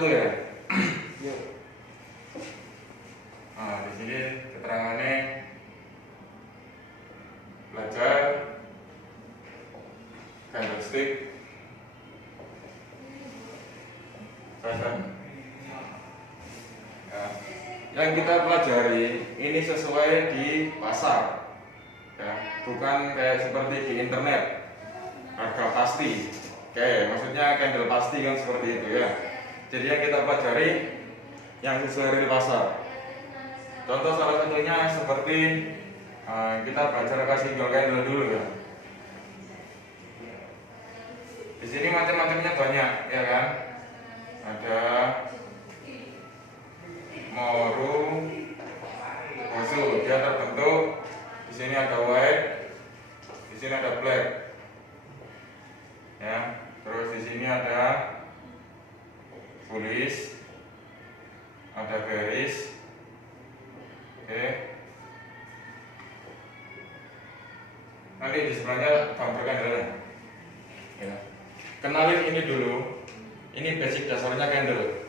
satu ya. Iya. Nah, di sini keterangannya belajar candlestick pattern. Ya. Yang kita pelajari ini sesuai di pasar, ya, bukan kayak seperti di internet harga pasti. Oke, maksudnya candle pasti kan seperti itu ya. Jadi yang kita pelajari yang sesuai di pasar. Contoh salah satunya seperti kita belajar kasih single candle dulu ya. Di sini macam-macamnya banyak, ya kan? Ada Moru, Bosu, dia terbentuk. Di sini ada white, di sini ada black, ya. Terus di sini ada bullish, ada bearish. Oke. Nanti di sebelahnya bumper candle. Ya. Kenalin ini dulu. Ini basic dasarnya candle.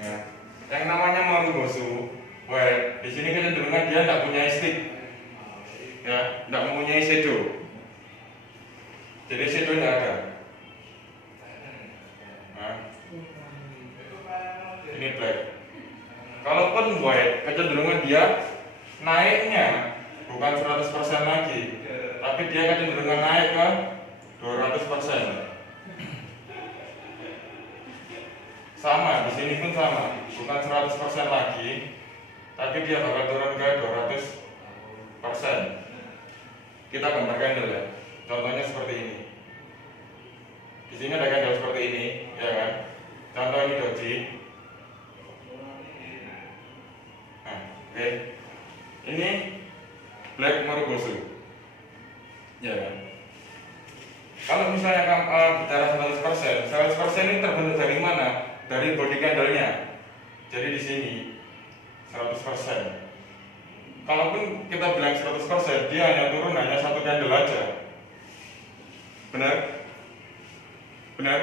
Ya. Yang namanya Moru Bosu, white. Di sini kecenderungan dia tidak punya stick. Ya, tidak mempunyai shadow. Jadi shadow tidak ada. Nah. Ini black. Kalaupun white, kecenderungan dia naiknya bukan 100% lagi, tapi dia kecenderungan naik ke 200%. Sama, di sini pun sama, bukan 100% lagi, tapi dia bakal turun ke 200%. Kita gambar candle ya. Contohnya seperti ini. Di sini ada candle seperti ini, ya kan? Contoh ini doji. Nah, oke. Ini black Moru Bosu, ya kan? Kalau misalnya kamu bicara 100% ini terbentuk dari mana? Dari body candlenya. Jadi di sini 100%. Kalaupun kita bilang 100%, dia hanya turun hanya satu candle aja. Benar? Benar?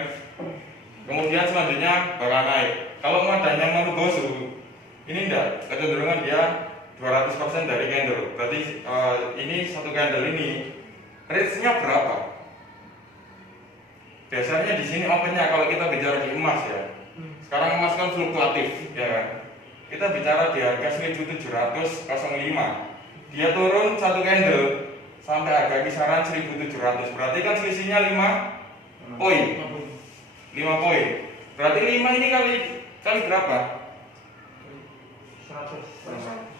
Kemudian selanjutnya bakal naik. Kalau adanya Moru Bosu, ini enggak, kecenderungan dia 200% dari candle. Berarti ini satu candle ini range-nya berapa? Biasanya di sini opennya kalau kita bicara di emas ya. Sekarang emas kan fluktuatif, ya kan? Kita bicara di harga 1705. Dia turun satu candle sampai harga kisaran 1700. Berarti kan selisihnya 5 poin. 5 poin. Berarti 5 ini kali berapa? 100%.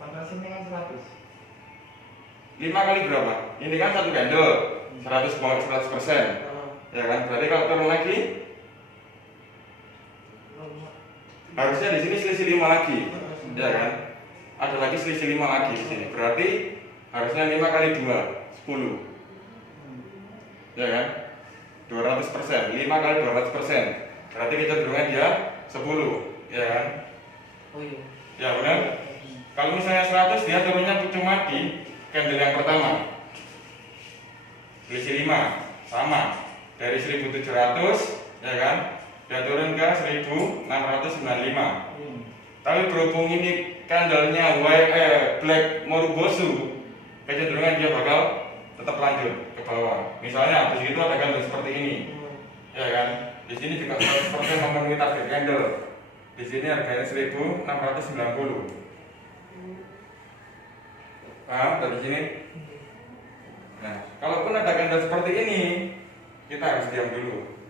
Pantasnya kan 100. 5 kali berapa? Ini kan satu candle 100%. Ya kan? Berarti kalau turun lagi harusnya di sini selisih 5 lagi. Ya kan? Ada lagi selisih 5 lagi di sini. Berarti harusnya 5 kali 2 10. Ya kan? 200%. 5 kali 200%. Berarti kecenderungan dia 10. Ya kan? Oh iya. Ya benar? Kalau misalnya 100 dia turunnya cuma di candle yang pertama. Selisih 5 sama dari 1700, ya kan? Dia turun ke 1695. Tapi berhubung ini candlenya black Moru Bosu, kecenderungan dia bakal tetap lanjut ke bawah. Misalnya habis itu ada candle seperti ini. Ya kan? Di sini juga seperti memenuhi target candle. Di sini harganya 1690. Paham dari sini? Nah, kalaupun ada candle seperti ini, kita harus diam dulu.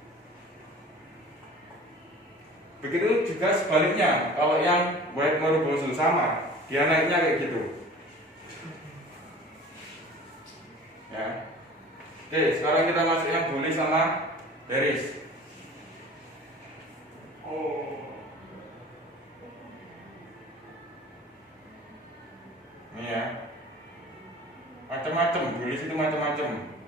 Begitu juga sebaliknya, kalau yang white Moru Bosu sama, dia naiknya kayak gitu. Ya. Oke, sekarang kita masuk yang bullish sama bearish. Ini ya. Macam-macam, bullish itu macam-macam.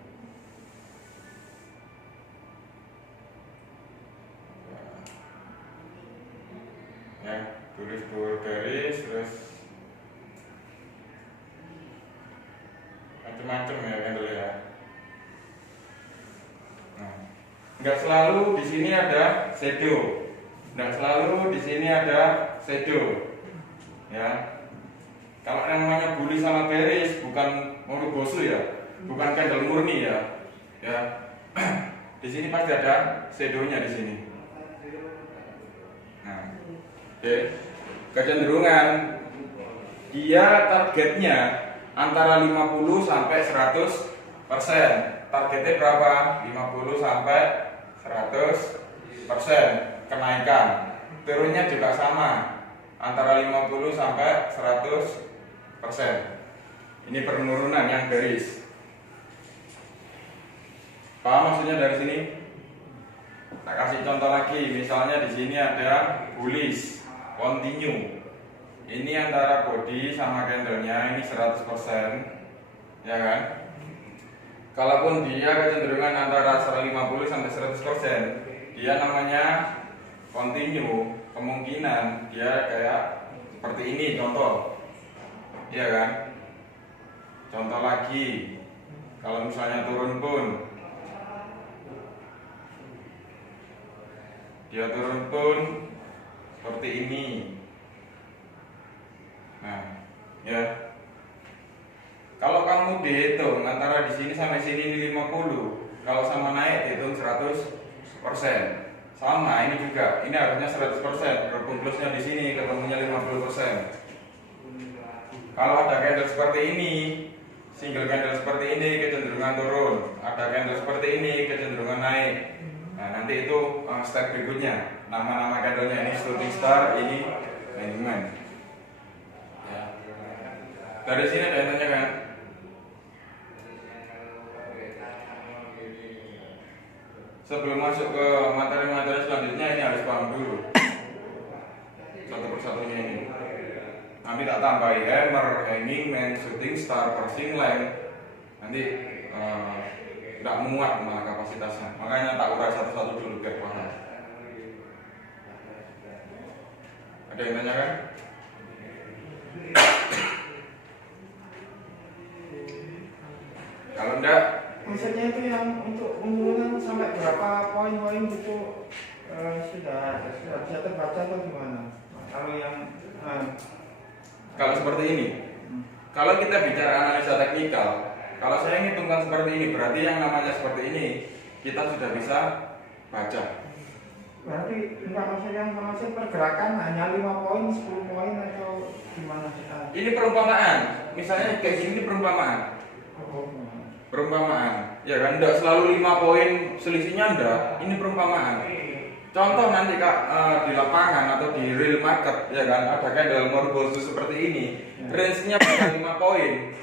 Ya, bullish bearish, terus macam-macam ya candle ya. Nah, nggak selalu di sini ada shadow, nggak selalu di sini ada shadow, ya. Kalau yang namanya bullish sama bearish bukan Morobosu ya, bukan candle murni ya, ya. Di sini pasti ada shadownya di sini. Nah, oke. Kecenderungan dia targetnya antara 50 sampai 100%. Targetnya berapa? 50 sampai 100% kenaikan. Turunnya juga sama, antara 50 sampai 100%. Ini penurunan yang bearish. Paham maksudnya dari sini? Tak kasih contoh lagi, misalnya di sini ada bullish, continue. Ini antara body sama candlenya ini 100%, ya kan? Kalaupun dia kecenderungan antara 150 sampai 100%, dia namanya continue. Kemungkinan dia kayak seperti ini contoh, ya kan? Contoh lagi, kalau misalnya turun pun dia turun pun seperti ini. Nah, ya. Kalau kamu dihitung antara di sini sampai sini ini 50, kalau sama naik dihitung 100%. Sama ini juga, ini harusnya 100%. Berhubung plusnya di sini ketemunya 50%. Kalau ada candle seperti ini, single candle seperti ini kecenderungan turun, ada candle seperti ini kecenderungan naik. Nah, nanti itu step berikutnya. Nama-nama candlenya ini shooting star, ini hangman. Ya. Dari sini ada yang tanya kan? Sebelum masuk ke materi-materi selanjutnya ini harus paham dulu satu persatunya ini. Nanti tak tambahi hammer, hanging man, shooting star, crossing line. Nanti tidak muat malah kapasitasnya. Makanya tak urai satu-satu dulu biar paham. Ada yang tanya kan? Kalau enggak, Maksudnya itu yang untuk penurunan sampai berapa poin-poin gitu sudah bisa terbaca atau gimana? Kalau yang kalau seperti ini, kalau kita bicara analisa teknikal, kalau saya ngitungkan seperti ini, berarti yang namanya seperti ini kita sudah bisa baca. berarti enggak maksudnya pergerakan hanya 5 poin, 10 poin atau gimana? Ini perumpamaan, misalnya kayak gini perumpamaan. Perumpamaan, ya kan, tidak selalu 5 poin selisihnya enggak. Ini perumpamaan. Contoh nanti kak di lapangan atau di real market, ya kan, ada candle Morobosu seperti ini, range-nya bukan 5 poin.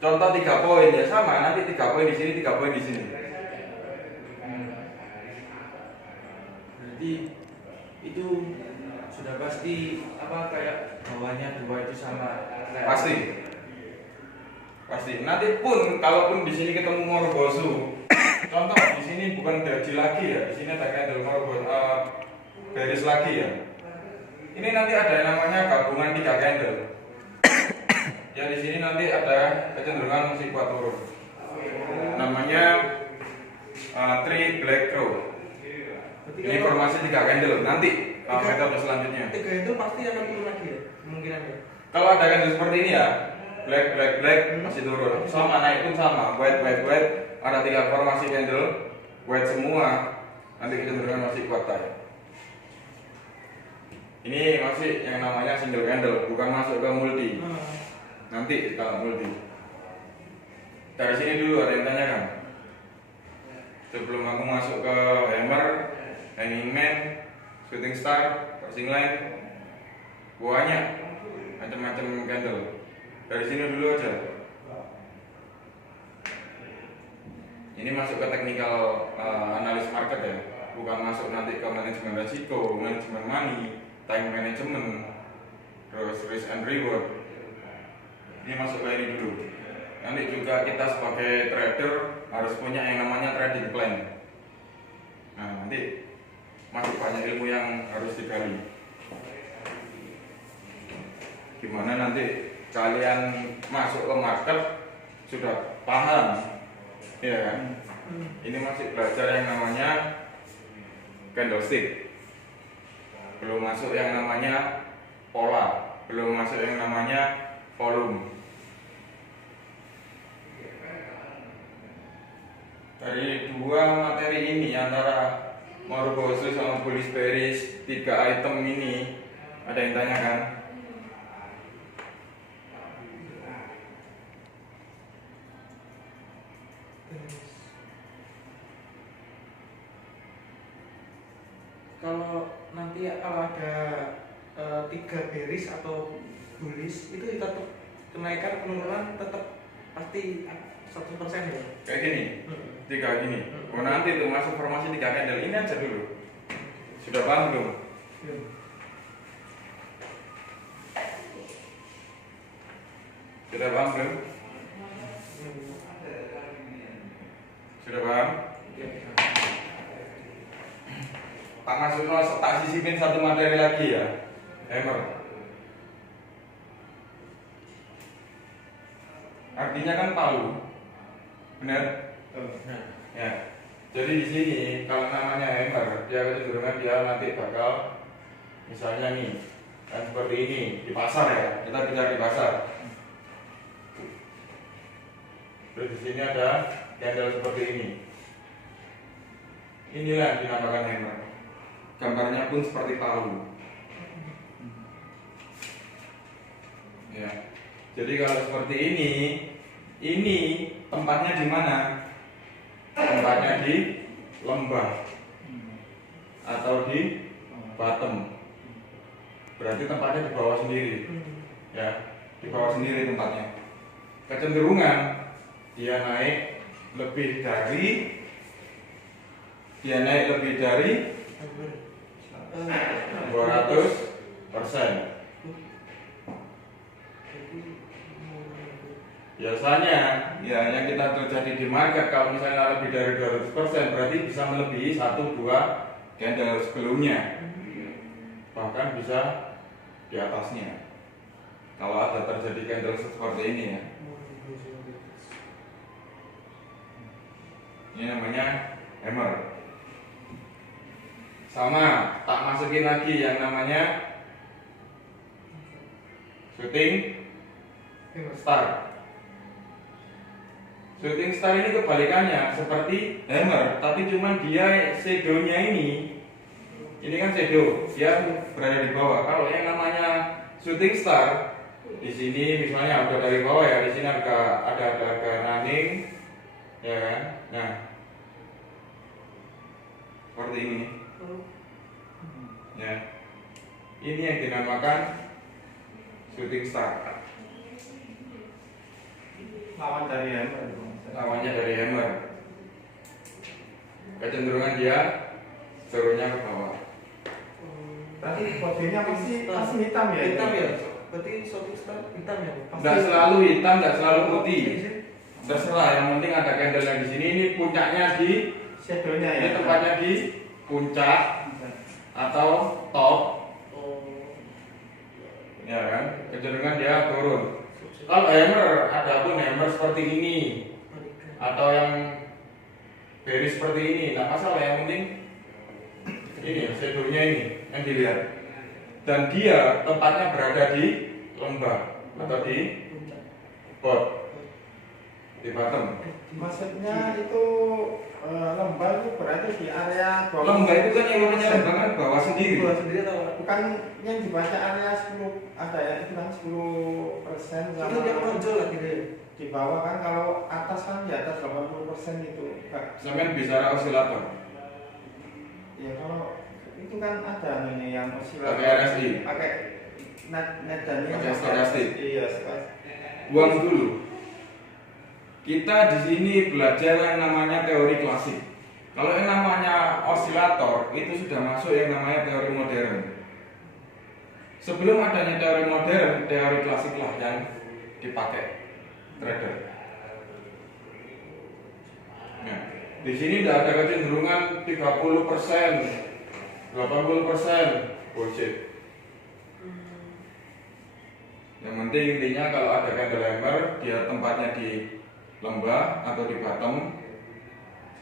Contoh 3 poin ya sama, nanti 3 poin di sini, 3 poin di sini. Berarti itu sudah pasti apa kayak bawahnya 2 itu sama kayak Pasti. Nanti pun kalaupun di sini ketemu Morobosu, contoh di sini bukan gaji lagi ya, di sini ada candle Morobosu bearish lagi ya. Ini nanti ada yang namanya gabungan 3 candle. Ya di sini nanti ada kecenderungan masih kuat turun. Namanya three black crow. Ini formasi 3 candle. Nanti metode selanjutnya. 3 itu pasti akan turun lagi ya, kemungkinannya. Kalau ada candle seperti ini ya, black masih turun. Sama naik pun sama, white. Ada 3 formasi candle, white semua. Nanti kecenderungan masih kuat tadi. Ini masih yang namanya single candle, bukan masuk ke multi. Nanti kalau multi. Dari sini dulu ada yang tanya kan? Sebelum aku masuk ke hammer, hanging man, shooting star, crossing line, banyak macam-macam candle. Dari sini dulu aja. Ini masuk ke technical analis market ya, bukan masuk nanti ke manajemen resiko, manajemen money, time management, terus risk and reward. Ini masuk ke ini dulu. Nanti juga kita sebagai trader harus punya yang namanya trading plan. Nah, nanti masih banyak ilmu yang harus digali. Gimana nanti kalian masuk ke market sudah paham, ya kan? Ini masih belajar yang namanya candlestick. Belum masuk yang namanya pola, belum masuk yang namanya volume. Dari dua materi ini antara Morphosis sama bullish bearish, 3 item ini ada yang tanya kan? Kalau nanti kalau ada 3 bearish atau bullish itu tetap kenaikan penurunan tetap pasti 100% ya. Kayak gini, 3 gini. Oh nanti tuh masuk formasi 3 candle ini aja dulu. Sudah paham belum? Sudah paham belum? Sudah paham? Pak Masukno tak sisipin satu materi lagi ya, hammer. Artinya kan palu, benar? Ya. Jadi di sini kalau namanya hammer, dia kecenderungan dia nanti bakal, misalnya nih, kan seperti ini di pasar ya, kita bicara di pasar. Terus di sini ada candle seperti ini. Inilah yang dinamakan hammer. Gambarnya pun seperti palu. Ya. Jadi kalau seperti ini tempatnya di mana? Tempatnya di lembah atau di bottom. Berarti tempatnya di bawah sendiri. Ya, di bawah sendiri tempatnya. Kecenderungan dia naik lebih dari 200%. Biasanya ya yang kita terjadi di market kalau misalnya lebih dari 200% berarti bisa melebihi 1-2 candle sebelumnya, bahkan bisa di atasnya kalau ada terjadi candle seperti ini ya. Ini namanya hammer. Sama, tak masukin lagi yang namanya shooting star. Shooting star ini kebalikannya seperti hammer, tapi cuman dia shadow-nya ini kan shadow, dia berada di bawah. Kalau yang namanya shooting star di sini misalnya udah dari bawah ya, di sini ada running, ya kan? Nah, seperti ini. Ya, ini yang dinamakan shooting star. Lawan dari hammer. Lawannya dari hammer. Kecenderungan dia turunnya ke bawah. Berarti kodenya masih hitam ya? Hitam ya. Berarti shooting star hitam ya. Nggak selalu hitam, nggak selalu putih. Terserah, yang penting ada candle yang di sini. Ini puncaknya di shadownya ya. Ini tempatnya di puncak atau top. Ya kan? Kecenderungan dia turun. Kalau hammer, ada pun hammer seperti ini atau yang bearish seperti ini, nggak masalah. Yang penting ini shadow-nya ini yang dilihat. Dan dia tempatnya berada di lembah atau di bottom. Maksudnya itu lembah itu berarti di area bawah. Lembah itu kan yang namanya lembah kan bawah sendiri. Bawah sendiri atau Bukan yang dibaca area 10, ada ya itu kan 10% itu dia menonjol lagi deh. di bawah kan, kalau atas kan di atas 80% itu Kak. Sampai bicara osilator. Ya kalau itu kan ada ini yang osilator Pakai RSI. pakai net dan ini Pakai stokastik. Iya, stokastik. Buang dulu. Kita di sini belajar yang namanya teori klasik. Kalau yang namanya osilator itu sudah masuk yang namanya teori modern. Sebelum adanya teori modern, teori klasik lah yang dipakai trader. Nah, di sini tidak ada kecenderungan 30%, 80%, bullshit. Yang penting intinya kalau ada candle hammer, dia tempatnya di lembah atau di bottom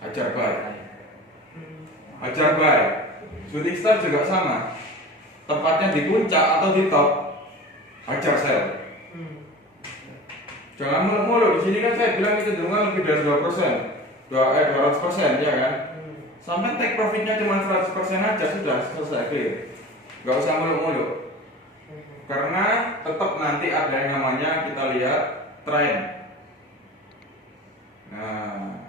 hajar buy. Hajar buy. Shooting star juga sama. Tempatnya di puncak atau di top, hajar sell. Jangan muluk-muluk. Di sini kan saya bilang itu dengan lebih dari 200%, ya kan? Sampai take profitnya cuma 100% aja sudah selesai clear. Gak usah muluk-muluk. Karena tetap nanti ada yang namanya kita lihat trend. Nah,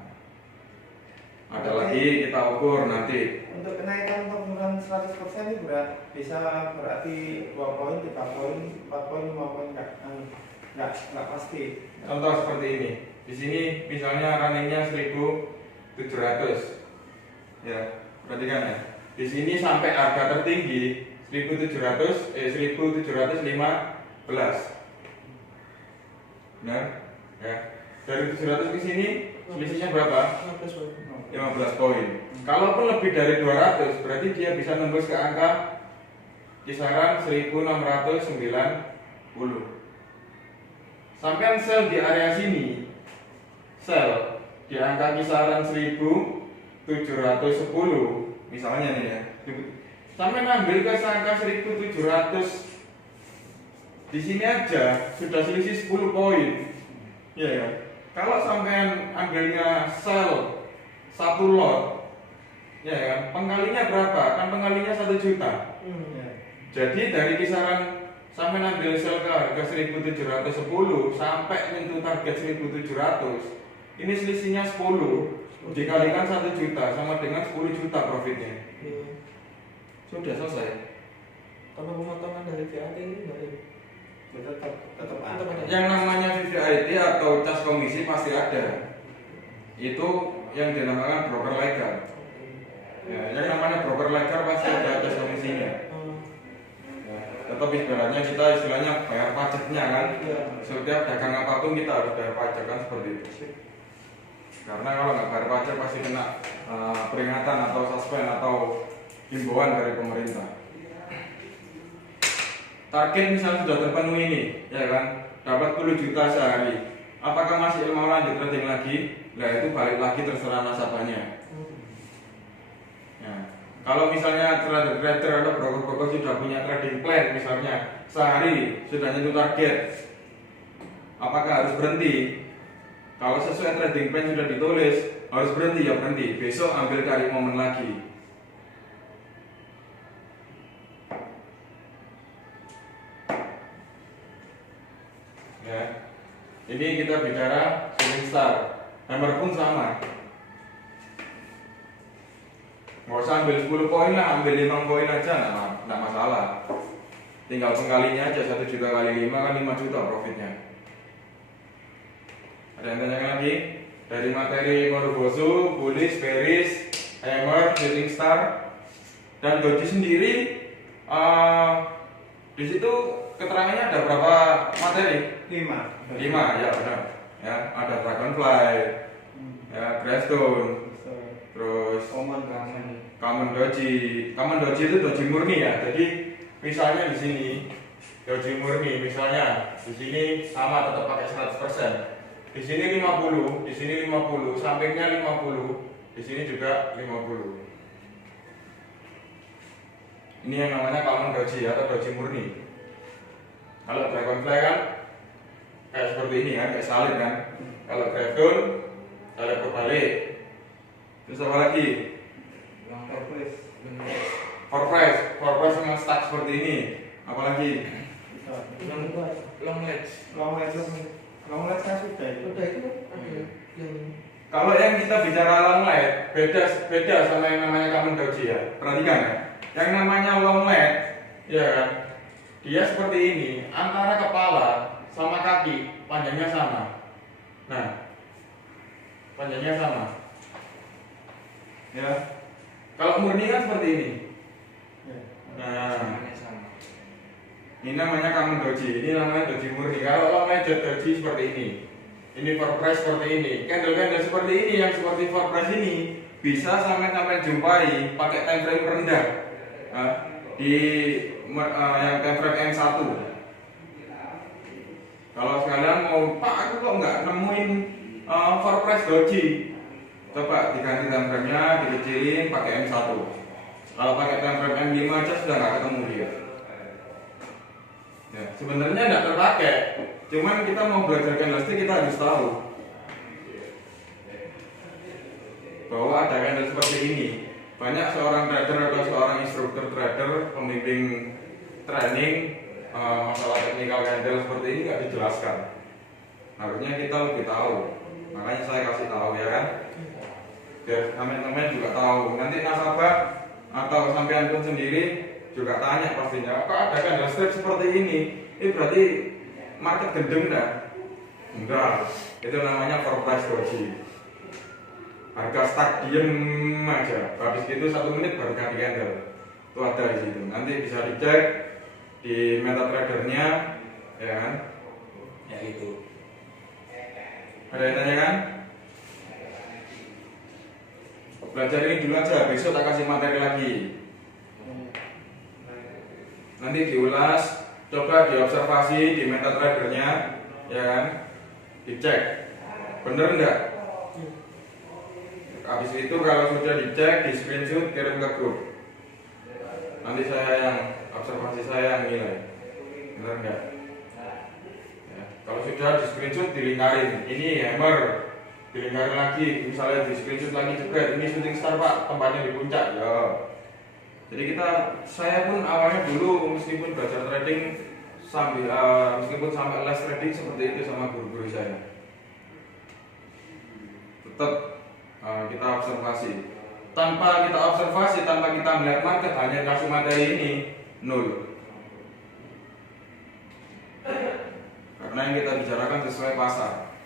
ada lagi kita ukur nanti. Untuk kenaikan atau penurunan 100% itu bisa berarti 2 poin, 3 poin, 4 poin, 5 poin, nggak pasti. Contoh seperti ini. Di sini misalnya runningnya 1.700. Ya, perhatikan ya. Di sini sampai harga tertinggi 1.715. Benar? Ya. Dari 700 ke sini selisihnya berapa? 15 poin. Kalaupun lebih dari 200, berarti dia bisa nembus ke angka kisaran 1.690. Sampai sell di area sini, sell di angka kisaran 1.710, misalnya nih ya. Sampai ngambil ke angka 1.700 di sini aja sudah selisih 10 poin. Ya ya. Kalau sampean ambilnya sell 1 lot, ya kan, pengkalinya berapa? Kan pengkalinya 1 juta. Jadi dari kisaran sampai ambil sell ke harga 1.710 sampai menyentuh target 1.700, ini selisihnya 10 dikalikan 1 juta sama dengan 10 juta profitnya. Sudah selesai. Kalau pemotongan dari VAT ini nggak ada. Tetap ada. Yang namanya VVIT atau cas komisi pasti ada. Itu yang dinamakan broker legal. Ya, yang namanya broker legal pasti ada cas komisinya. Tetapi sebenarnya kita istilahnya bayar pajaknya kan. Setiap dagang apapun kita harus bayar pajak kan, seperti itu. Karena kalau nggak bayar pajak pasti kena peringatan atau suspend atau himbauan dari pemerintah. Target misalnya sudah terpenuhi ini, ya kan, dapat 10 juta sehari. Apakah masih mau lanjut trading lagi? Nah itu balik lagi terserah nasabahnya. Ya. Kalau misalnya trader atau broker-broker sudah punya trading plan, misalnya sehari sudah nyentuh target, apakah harus berhenti? Kalau sesuai trading plan sudah ditulis harus berhenti, ya berhenti. Besok ambil cari momen lagi. Ya, ini kita bicara shooting star. Hammer pun sama. Nggak usah ambil 10 poin lah, ambil 5 poin aja, nggak masalah. Tinggal pengkalinya aja, 1 juta kali 5 kan 5 juta profitnya. Ada yang tanya lagi? Dari materi Morubosu, bullish, bearish, hammer, shooting star, dan doji sendiri. Di situ keterangannya ada berapa materi? 5, ya benar. Ya, ada dragonfly, ya Greystone, terus common doji itu doji murni ya. Jadi misalnya di sini doji murni, misalnya di sini sama tetap pakai 100%. Di sini 50, di sini 50, sampingnya 50, di sini juga 50. Ini yang namanya common doji atau doji murni. Kalau dragonfly kan kayak seperti ini kan, kayak salib kan. Kalau Greystone salib berbalik. Terus apa lagi? For price dengan stack seperti ini. Apalagi long ledge kan sudah itu. udah itu ada yang kalau yang kita bicara long leg beda sama yang namanya common doji ya. Perhatikan ya. Yang namanya long leg ya kan, dia seperti ini, antara kepala sama kaki panjangnya sama. Nah, panjangnya sama. Ya. Kalau murni kan seperti ini. Nah, ini namanya common doji, ini namanya doji murni. Kalau long leg doji seperti ini. Ini for price seperti ini. Candle-candle seperti ini, yang seperti for price ini bisa sampai jumpai pakai time frame rendah. Di yang time frame M1. Kalau sekalian mau, Pak, aku kok nggak nemuin for price doji, Coba diganti time frame-nya, dikecilin pakai M1. Kalau pakai time frame M5 aja sudah nggak ketemu dia. Ya, sebenarnya nggak terpakai, cuman kita mau belajar candlestick kita harus tahu bahwa ada candle seperti ini. Banyak seorang trader atau seorang instruktur trader, pembimbing training masalah teknikal candle seperti ini nggak dijelaskan. Harusnya kita lebih tahu, makanya saya kasih tahu ya kan, biar teman-teman juga tahu. Nanti nasabah atau sampean pun sendiri juga tanya pastinya, kok ada candle strip seperti ini? Ini berarti market gendeng dah? Enggak, itu namanya overprice doji. Harga stuck diem aja, habis itu 1 menit baru ganti candle. Itu ada di situ. Nanti bisa dicek di MetaTrader-nya, ya kan? Ya itu. Ada yang tanya kan? Belajar ini dulu aja, besok tak kasih materi lagi. Nanti diulas, coba diobservasi di MetaTrader-nya, ya kan? Dicek, bener enggak? Habis itu kalau sudah dicek, di screenshot, kirim ke grup. Nanti saya yang observasi, saya yang nilai, bener enggak? Ya. Kalau sudah di screenshot, dilingkarin. Ini hammer, dilingkarin lagi. Misalnya di screenshot lagi juga, ini shooting star pak, tempatnya di puncak. Ya. Jadi saya pun awalnya dulu meskipun belajar trading sambil meskipun sampai les trading seperti itu sama guru-guru saya, tetap kita observasi. Tanpa kita observasi, tanpa kita melihat market, hanya kasih materi ini, nol. Karena yang kita bicarakan sesuai pasar,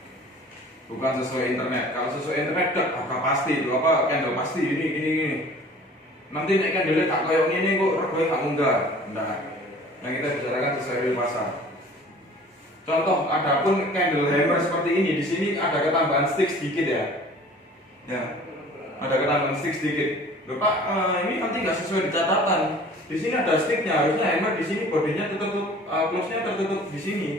bukan sesuai internet. Kalau sesuai internet, pasti itu apa candle pasti ini. Nanti nek candle tak koyo ngene kok regoe gak munggah. Nah, yang kita bicarakan sesuai real pasar. Contoh, adapun candle hammer seperti ini, di sini ada ketambahan stick sedikit ya. Ya, ada ketambahan stick sedikit. Loh Pak, ini nanti nggak sesuai di catatan. Di sini ada sticknya, harusnya hammer di sini bodinya tertutup, close-nya tertutup di sini.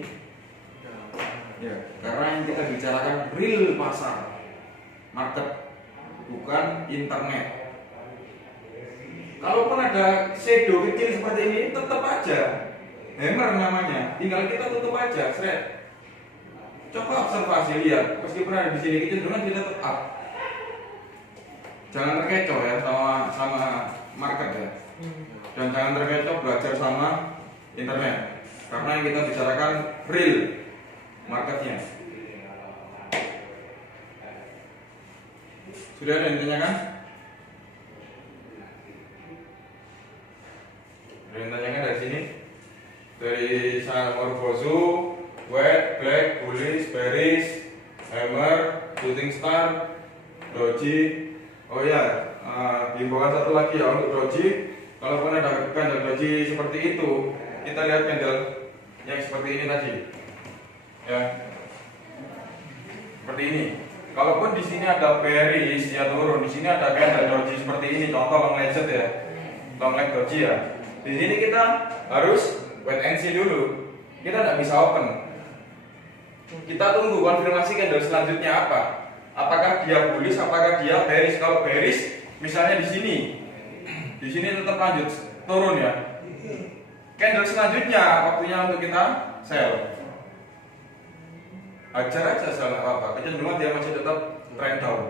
Ya, karena yang kita bicarakan real pasar, market, bukan internet. Kalaupun ada shadow kecil seperti ini, tetap aja hammer namanya. Tinggal kita tutup aja, seret. Coba observasi, lihat. Meskipun ada di sini kecenderungan kita tetap up. Jangan terkecoh ya sama market ya. Dan jangan terkecoh belajar sama internet. Karena yang kita bicarakan real marketnya. Sudah ada yang ditanyakan? Ada yang tanyakan dari sini? Dari Saham Morphozo, White, Black, Bullish, Bearish, Hammer, Shooting Star, Doji. Oh ya, himbauan satu lagi ya untuk Doji. Kalaupun ada candle Doji seperti itu, kita lihat candle yang seperti ini tadi. Ya, seperti ini. Kalaupun di sini ada bearish ya turun, di sini ada candle Doji seperti ini. Contoh long leg ya, long leg Doji ya. Di sini kita harus wait and see dulu. Kita tidak bisa open. Kita tunggu konfirmasi candle selanjutnya apa. Apakah dia bullish, apakah dia bearish? Kalau bearish, misalnya di sini tetap lanjut turun ya. Candle selanjutnya waktunya untuk kita sell. Ajar aja sell apa-apa. Kecenderungan dia masih tetap trend down.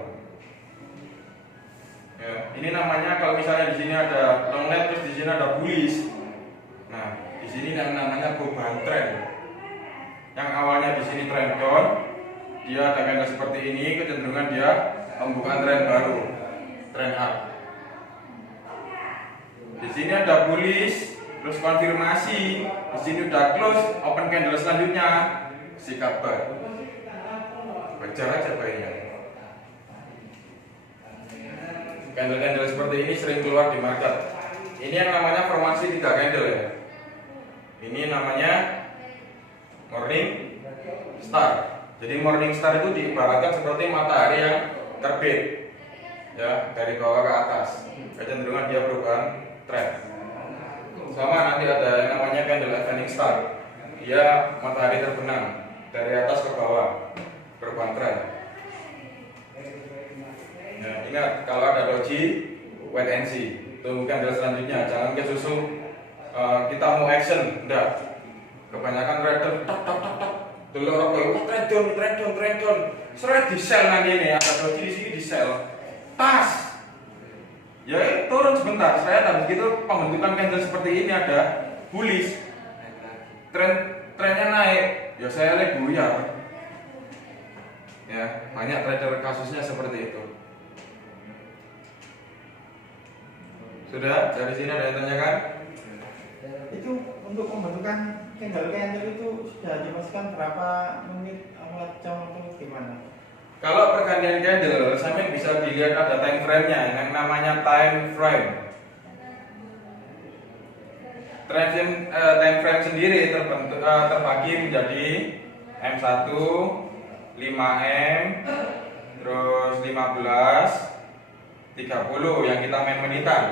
Ya, ini namanya kalau misalnya di sini ada long net terus di sini ada bullish. Nah, di sini yang namanya perubahan trend. Yang awalnya di sini trend down, dia ada candle seperti ini, kecenderungan dia pembukaan trend baru, trend up. Di sini ada bullish, terus konfirmasi, di sini udah close, open candle selanjutnya, sikap buy. Baca aja baiknya. Candle-candle seperti ini sering keluar di market. Ini yang namanya formasi 3 candle ya. Ini namanya morning star. Jadi morning star itu diibaratkan seperti matahari yang terbit, ya dari bawah ke atas. Kecenderungan dia perubahan trend. Sama nanti ada yang namanya candle evening star. Dia matahari terbenam dari atas ke bawah, perubahan trend. Ya, ingat kalau ada doji, wait and see. Tunggu candle selanjutnya, jangan ke susu. Kita mau action, enggak. Kebanyakan trader tak tak tak tak. Dulu orang kayak wah trade down. Seret di sell nanti ini ada doji di sini di sell. Tas. Ya turun sebentar. Saya habis gitu pembentukan candle seperti ini ada bullish. Trennya naik. Ya saya lihat buyar. Ya, banyak trader kasusnya seperti itu. Sudah, dari sini ada yang tanyakan? Itu untuk pembentukan candle itu sudah dipastikan berapa menit apa jam atau gimana? Kalau pergantian candle, sampai bisa dilihat ada time frame-nya yang namanya time frame. Time frame sendiri terbagi menjadi M1, 5M, terus 15, 30 yang kita main menitan.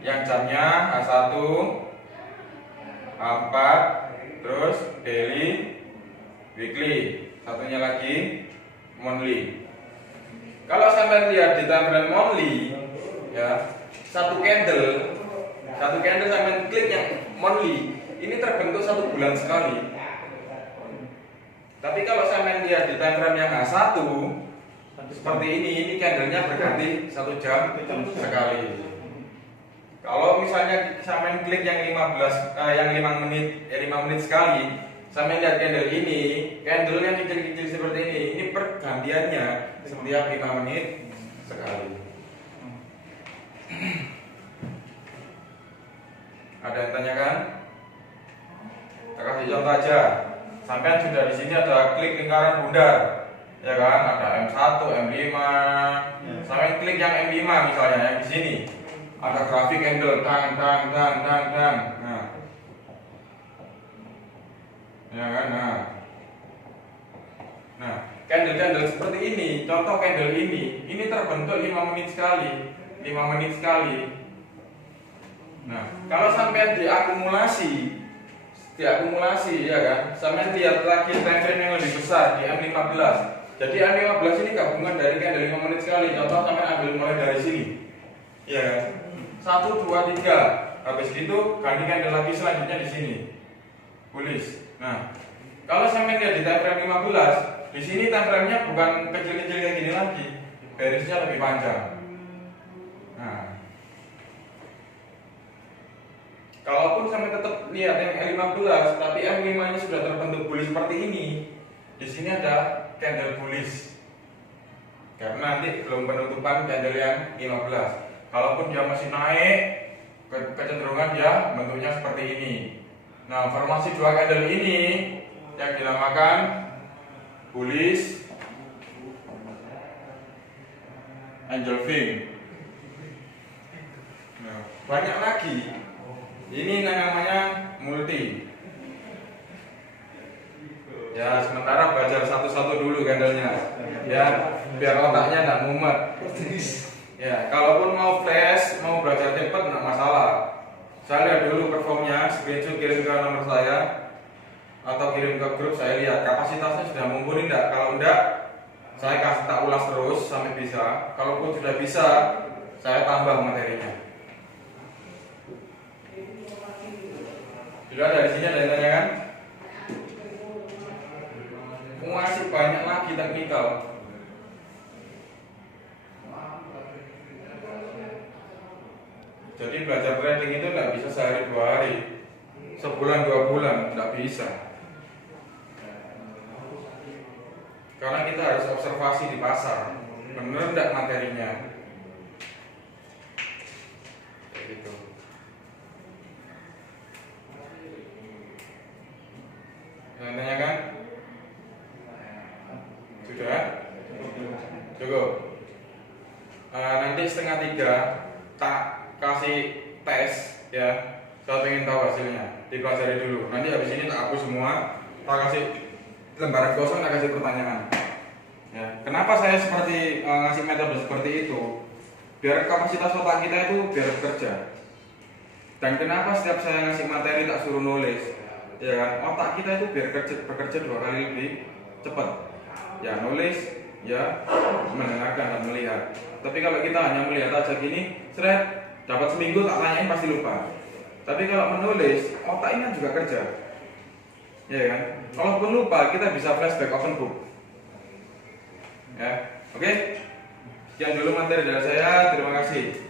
Yang jamnya H1, H4, terus daily, weekly, satunya lagi monthly. Kalau sampai lihat di time frame monthly, ya satu candle sampai klik yang monthly ini terbentuk 1 bulan sekali. Tapi kalau sampai lihat di time frame yang H1 seperti ini candlenya berganti 1 jam sekali. Kalau misalnya sampai klik yang 5 menit sekali, sampai lihat candle ini, candle yang kecil-kecil seperti ini pergantiannya setiap 5 menit sekali. Ada yang tanyakan? Saya kasih contoh aja. Sampai sudah di sini ada klik lingkaran bundar, ya kan? Ada M1, M5. Sampai klik yang M5 misalnya yang di sini. Ada grafik candle dang. Nah. Ya kan? Nah, candle seperti ini, contoh candle ini terbentuk 5 menit sekali. Nah, kalau sampai diakumulasi ya kan, sampai lihat lagi time frame yang lebih besar di M15. Jadi M15 ini gabungan dari candle 5 menit sekali. Contoh sampai ambil mulai dari sini. Ya, 1, 2, 3. Habis gitu ganti candle lagi selanjutnya di sini. Bullish. Nah, kalau sampai lihat di time frame 15, di sini time frame-nya bukan kecil-kecil kayak gini lagi. Berisnya lebih panjang. Nah, kalaupun sampai tetap lihat yang M15, tapi M5-nya sudah terbentuk bullish seperti ini, di sini ada candle bullish. Karena nanti belum penutupan candle yang 15. Kalaupun dia masih naik, kecenderungan dia bentuknya seperti ini. Nah, formasi 2 candle ini yang dinamakan bullish angel fin. Nah, banyak lagi. Ini namanya multi. Ya, sementara belajar satu-satu dulu candlenya. Ya, biar otaknya nggak mumet. Ya, kalaupun mau flash, mau belajar cepat nggak masalah. Saya lihat dulu performnya, screenshot kirim ke nomor saya atau kirim ke grup, saya lihat kapasitasnya sudah mumpuni enggak. Kalau enggak, saya kasih tak ulas terus sampai bisa. Kalaupun sudah bisa, saya tambah materinya. Sudah dari sini ada yang tanya kan? Masih banyak lagi teknikal. Jadi belajar trading itu nggak bisa sehari 2 hari, sebulan 2 bulan nggak bisa. Karena kita harus observasi di pasar, bener nggak materinya. Kayak gitu. Yang tanya kan? Sudah? Cukup. Nanti 2:30 tak kasih tes ya. Saya pengen tahu hasilnya. Dipelajari dulu. Nanti habis ini tak hapus semua. Tak kasih lembaran kosong, tak kasih pertanyaan. Ya. Kenapa saya seperti ngasih metode seperti itu? Biar kapasitas otak kita itu biar bekerja. Dan kenapa setiap saya ngasih materi tak suruh nulis? Ya kan, otak kita itu biar bekerja 2 kali lebih cepat. Ya nulis ya mendengarkan dan melihat. Tapi kalau kita hanya melihat aja gini, seret, dapat seminggu tak tanyain pasti lupa. Tapi kalau menulis, otak ini kan juga kerja, ya kan? Kalaupun lupa, kita bisa flashback open book. Ya, oke. Sekian dulu materi dari saya. Terima kasih.